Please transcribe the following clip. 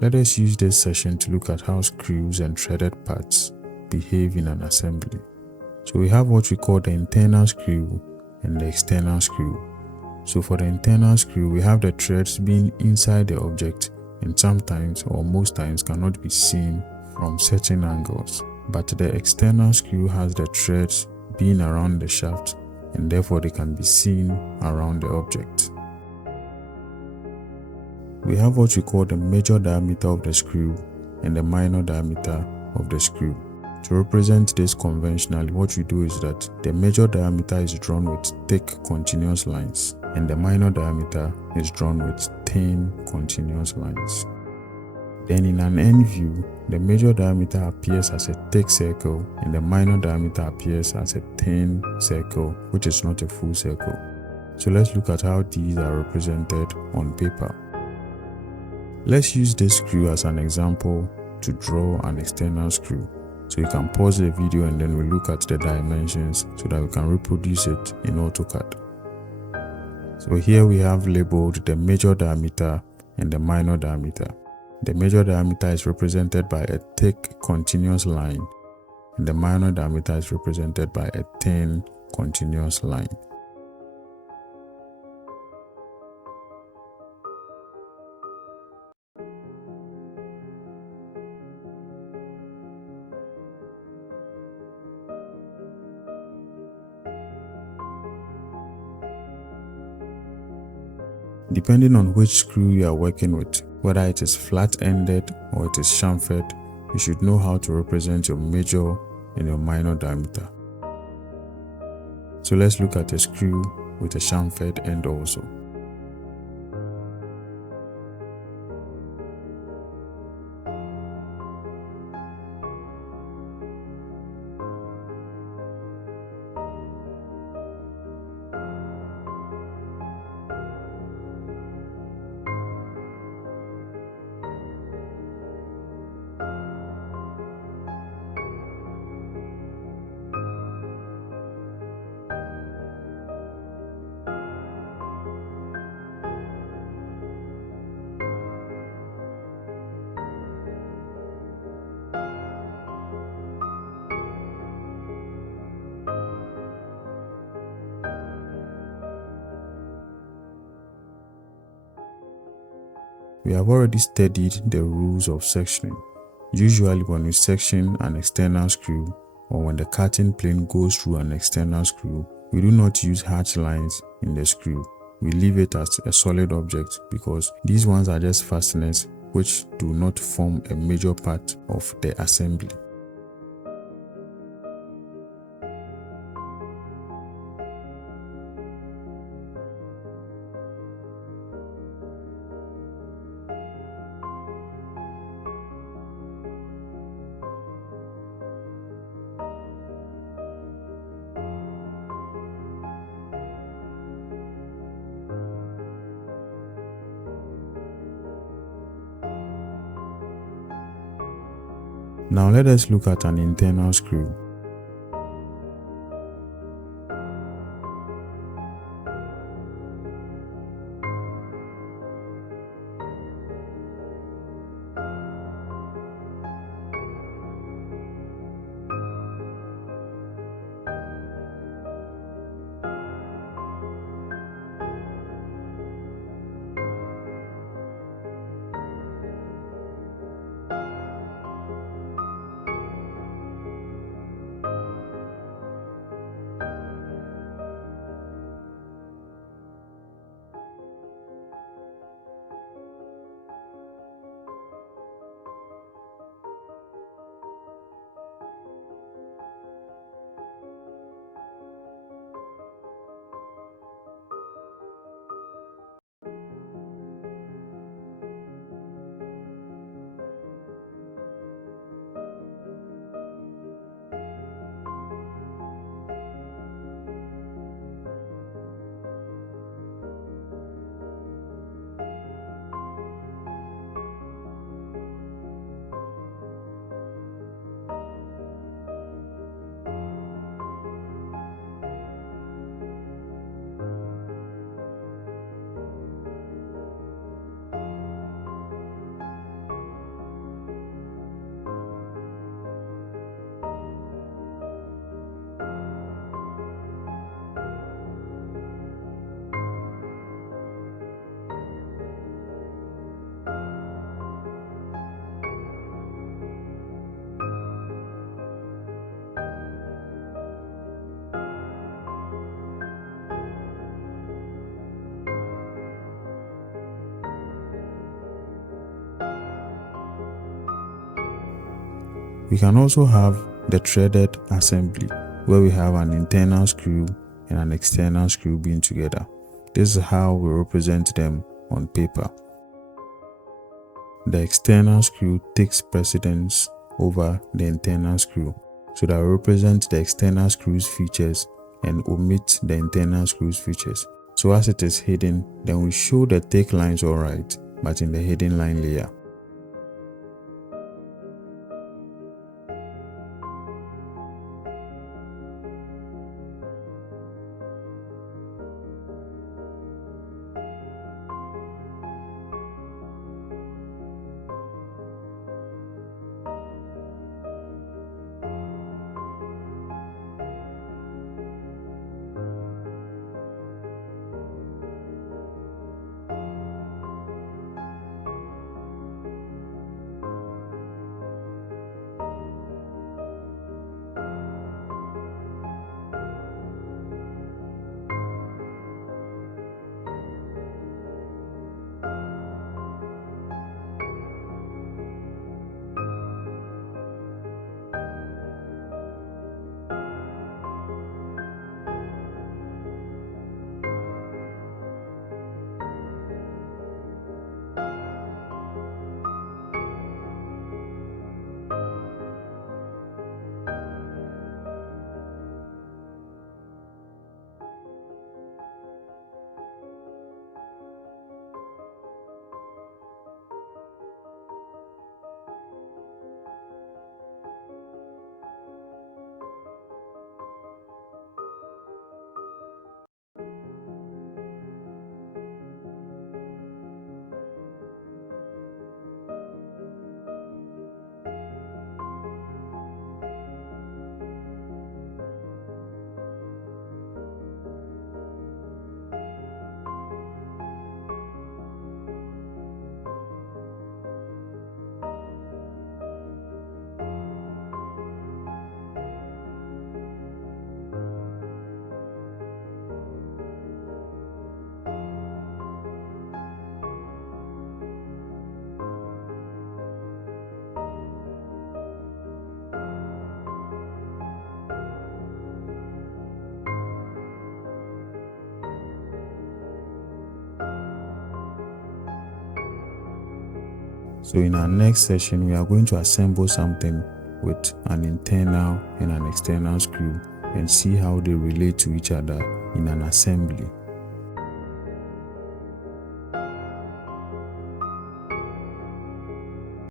Let us use this session to look at how screws and threaded parts behave in an assembly. So we have what we call the internal screw and the external screw. So for the internal screw, we have the threads being inside the object and sometimes or most times cannot be seen from certain angles. But the external screw has the threads being around the shaft and therefore they can be seen around the object. We have what we call the major diameter of the screw and the minor diameter of the screw. To represent this conventionally, what we do is that the major diameter is drawn with thick continuous lines and the minor diameter is drawn with thin continuous lines. Then in an end view, the major diameter appears as a thick circle and the minor diameter appears as a thin circle, which is not a full circle. So let's look at how these are represented on paper. Let's use this screw as an example to draw an external screw. So you can pause the video and then we'll look at the dimensions so that we can reproduce it in AutoCAD. So here we have labeled the major diameter and the minor diameter. The major diameter is represented by a thick continuous line and the minor diameter is represented by a thin continuous line. Depending on which screw you are working with, whether it is flat-ended or it is chamfered, you should know how to represent your major and your minor diameter. So let's look at a screw with a chamfered end also. We have already studied the rules of sectioning. Usually when we section an external screw or when the cutting plane goes through an external screw, we do not use hatch lines in the screw. We leave it as a solid object because these ones are just fasteners which do not form a major part of the assembly. Now let us look at an internal screw. We can also have the threaded assembly, where we have an internal screw and an external screw being together. This is how we represent them on paper. The external screw takes precedence over the internal screw, so that we represent the external screw's features and omit the internal screw's features. So as it is hidden, then we show the thick lines alright, but in the hidden line layer. So in our next session, we are going to assemble something with an internal and an external screw and see how they relate to each other in an assembly.